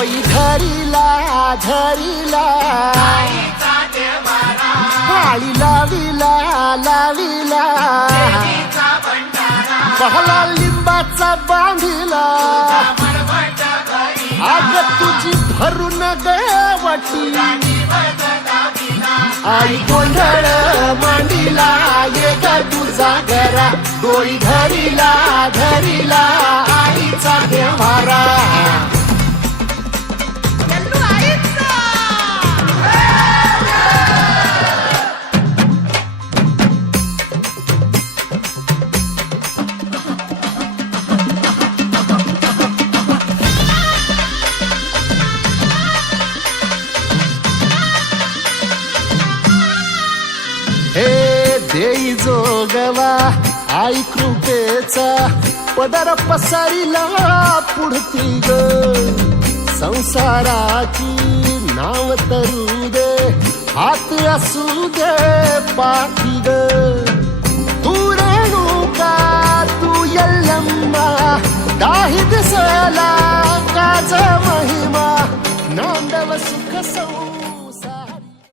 डोई धरिला धरिला काळी लाविला लाविला पहला लिंबाचा बांधिला आग तुझी भरून गवटी आई गोंधळ मांडीला ये ग तुझा घरा डोई धरिला धरिला आईचा देवारा हे देई जोगवा आई कृपेचा पदर पसरिला पुढती ग संसाराची नाव तरू दे हात असू दे पाठी ग तू रेणुका तू यल्लम्मा दाही दिसला काज महिमा नांदव सुख सौ